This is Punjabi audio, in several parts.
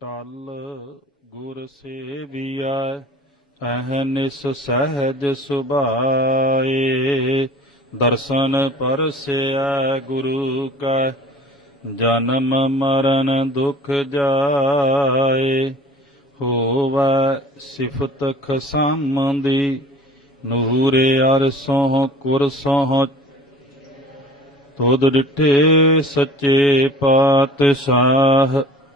ਟਲ ਗੁਰ ਸੇਵੀਆ ਅਹਨਿਸ ਸਹਿਜ ਸੁਭਾਏ। ਦਰਸ਼ਨ ਪਰਸਿਆ ਗੁਰੂ ਕਾ, ਜਨਮ ਮਰਨ ਦੁਖ ਜਾਏ। ਹੋਵੈ ਸਿਫਤ ਖਸਮ ਦੀ ਨੂਰੇ ਅਰਸੋਂ ਕੁਰਸੋਂ ਤੁਧ ਡਿਠੇ ਸੱਚੇ ਪਾਤਸ਼ਾਹ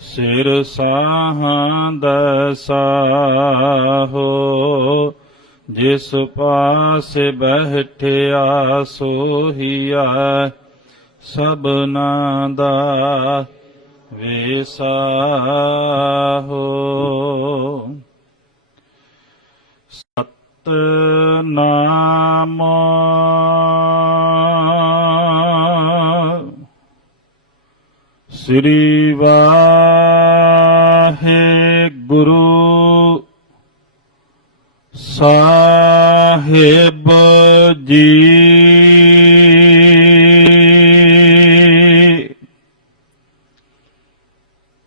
ਸਿਰ ਸਾਹਾਂ ਦਾ ਸਾਹੋ ਜਿਸ ਪਾਸ ਬਹਿਠਿਆ ਸੋਹੀਆ ਸਭਨਾ ਦਾ ਵਿਸਾਹੋ। ਸਤਨਾਮ ਸ੍ਰੀ ਵਾਹਿਗੁਰੂ ਸਾਹਿਬ ਜੀ।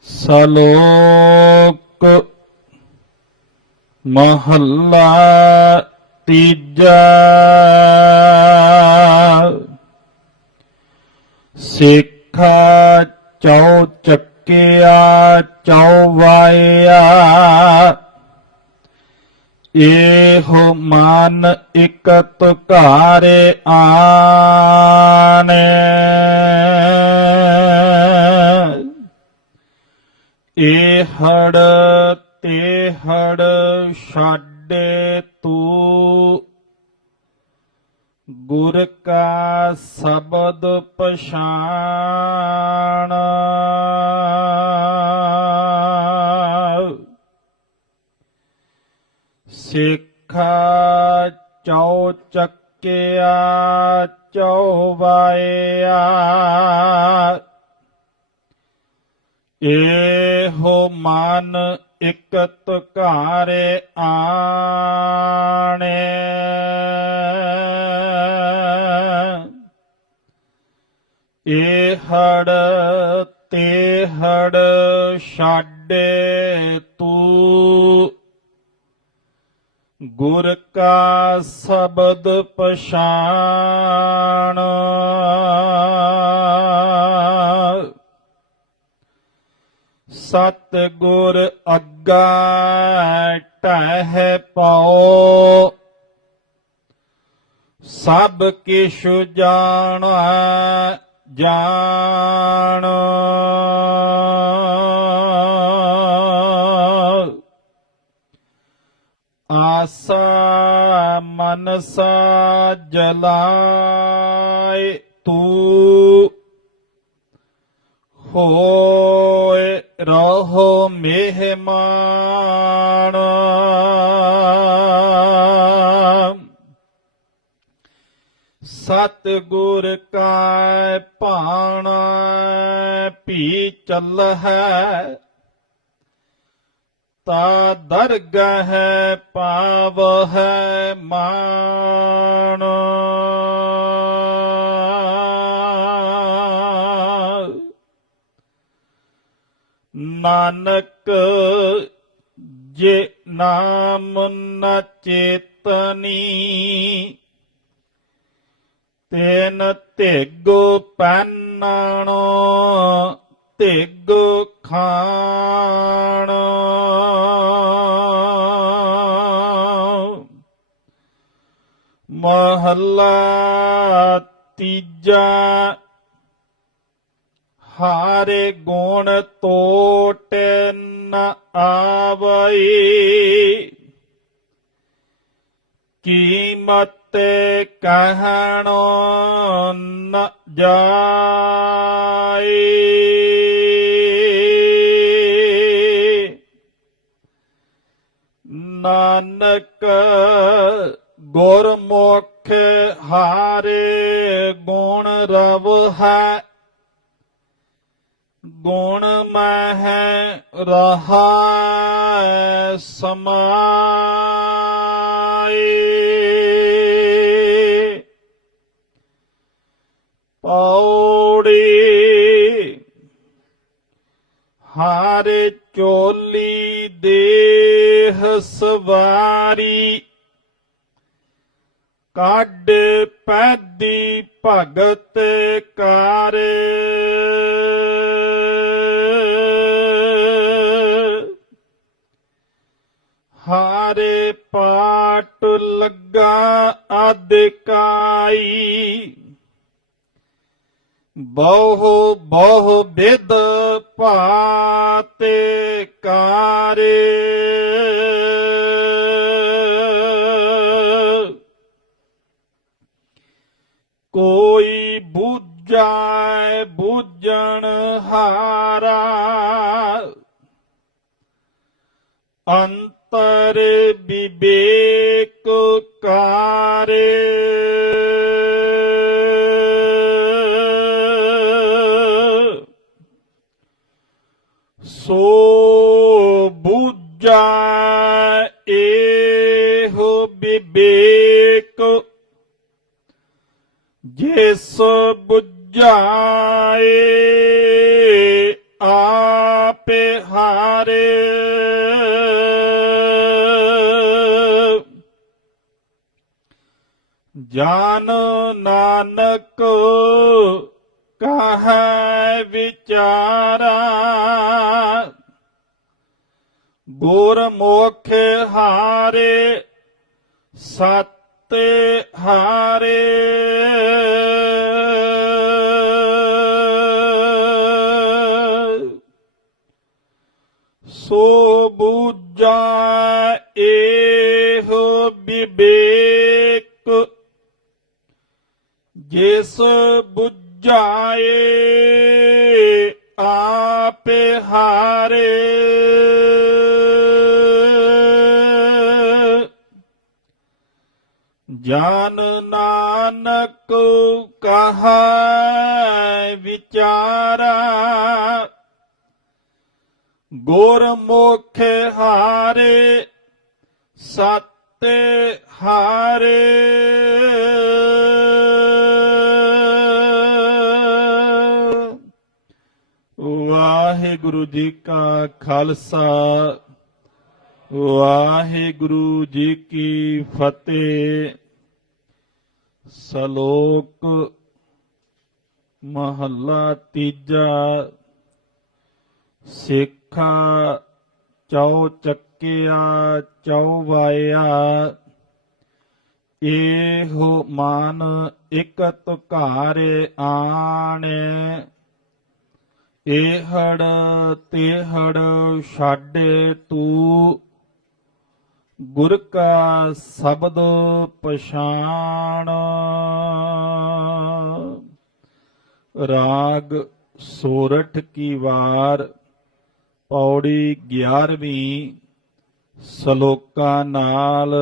ਸਲੋਕ ਮਹੱਲਾ ਤੀਜਾ। ਸਿੱਖਾ ਚੌ ਚੱਕਿਆ ਚੌਵਾਇਆ ਇਹੋ ਮਨ ਇਕ ਤੁਕਾਰੇ ਆਨੇ ਇਹ ਹੜ ਤੇ ਹੜ ਛਾਡੇ ਤੂੰ ਗੁਰ ਕਾ ਸ਼ਬਦ ਪਛਾਣ। ਸਿੱਖਾ ਚੌ ਚੱਕਿਆ ਚੌਵਾਇਆ ਇਹੋ ਮਨ ਇਕ ਤੁਕਾਰੇ ਆਣੇ। ਇਹ ਹੜ ਤੇ ਹੜ ਛਾਡੇ ਤੂੰ। ਗੁਰ ਕਾ ਸ਼ਬਦ ਪਛਾਣ। ਸਤ ਗੁਰ ਅੱਗਾ ਟਹਿ ਪਾਓ। ਸਭ ਕਿਛ ਜਾਣਾ ਜਾਣ। ਆਸਾ ਮਨਸਾ ਜਲਾਏ ਤੂੰ। ਹੋਏ ਰਹੋ ਮਹਿਮਾਨ। ਸਤ ਗੁਰ ਕਾ ਭਾਣਾ ਭੀ ਚੱਲ ਹੈ। ਤਾ ਦਰਗਹ ਪਾਵ ਹੈ ਮਾਨ ਨਾਨਕ ਜੇ ਨਾਮ ਨ ਚੇਤਨੀ ਤੈਨ ਤੇਗੋ ਪੈਨਾਣੋ ਤੇਗੋ ਖਾਣ। ਮਹੱਲਾ ਤੀਜਾ ਹਾਰੇ ਗੁਣ ਤੋਟ ਨ ਆਵਈ। ਕੀਮਤ ਤੇ ਕਹਿਣੋ ਨ ਜਾਈ। ਨਾਨਕ ਗੁਰਮੁਖ ਹਾਰੇ ਗੁਣ ਰਵ ਹੈ। ਗੁਣ ਮਹਿ ਰਹਾ ਸਮਾਈ। ਹਾਰੇ ਚੋਲੀ ਦੇਹ ਸਵਾਰੀ। ਕੱਢ ਪੈਦੀ ਭਗਤ ਕਰ ਹਾਰੇ ਪਾਟ ਲੱਗਾ ਅਧਿਕਾਈ। ਬਹੁ ਬਹੁ ਬਿਦ ਭਾਤੇ ਕਾਰੇ। ਕੋਈ ਬੁੱਝਾਏ ਬੁੱਝਣ ਹਾਰਾ ਅੰਤਰ ਵਿਵੇਕ ਕਾਰੇ। ਜਿਸ ਬੁਝਾਏ ਆਪੇ ਹਾਰੇ। ਜਾਨ ਨਾਨਕ ਕਹੈ ਵਿਚਾਰਾ ਗੁਰਮੁਖ ਹਾਰੇ ਸਤ ਹਾਰੇ। ਸੋ ਬੂਝਾ ਇਹੋ ਵਿਵੇਕ ਜਿਸ ਬੁਝਾਏ ਆਪੇ ਹਾਰੇ ਜਾਨ ਨਾਨਕ ਕਹਾ ਵਿਚਾਰਾ, ਗੁਰਮੁਖ ਹਾਰੇ ਸਤ ਹਾਰੇ। ਵਾਹਿਗੁਰੂ ਜੀ ਕਾ ਖਾਲਸਾ, ਵਾਹਿਗੁਰੂ ਜੀ ਕੀ ਫਤਿਹ। ਸ਼ਲੋਕ ਮਹੱਲਾ ਤੀਜਾ ਸਿੱਖਾ ਚੌ ਚੱਕਿਆ ਚੌ ਵਾਇਆ ਇਹੋ ਮਾਨ ਇਕ ਤੁਕਾਰੇ ਆਣੇ। ਇਹੜ ਤੇਹੜ ਛਾਡੇ ਤੂੰ ਗੁਰ ਕਾ ਸ਼ਬਦ ਪਛਾਣ। ਰਾਗ ਸੋਰਠ ਕੀ ਵਾਰ ਪੌੜੀ 11ਵੀਂ ਸ਼ਲੋਕਾਂ ਨਾਲ।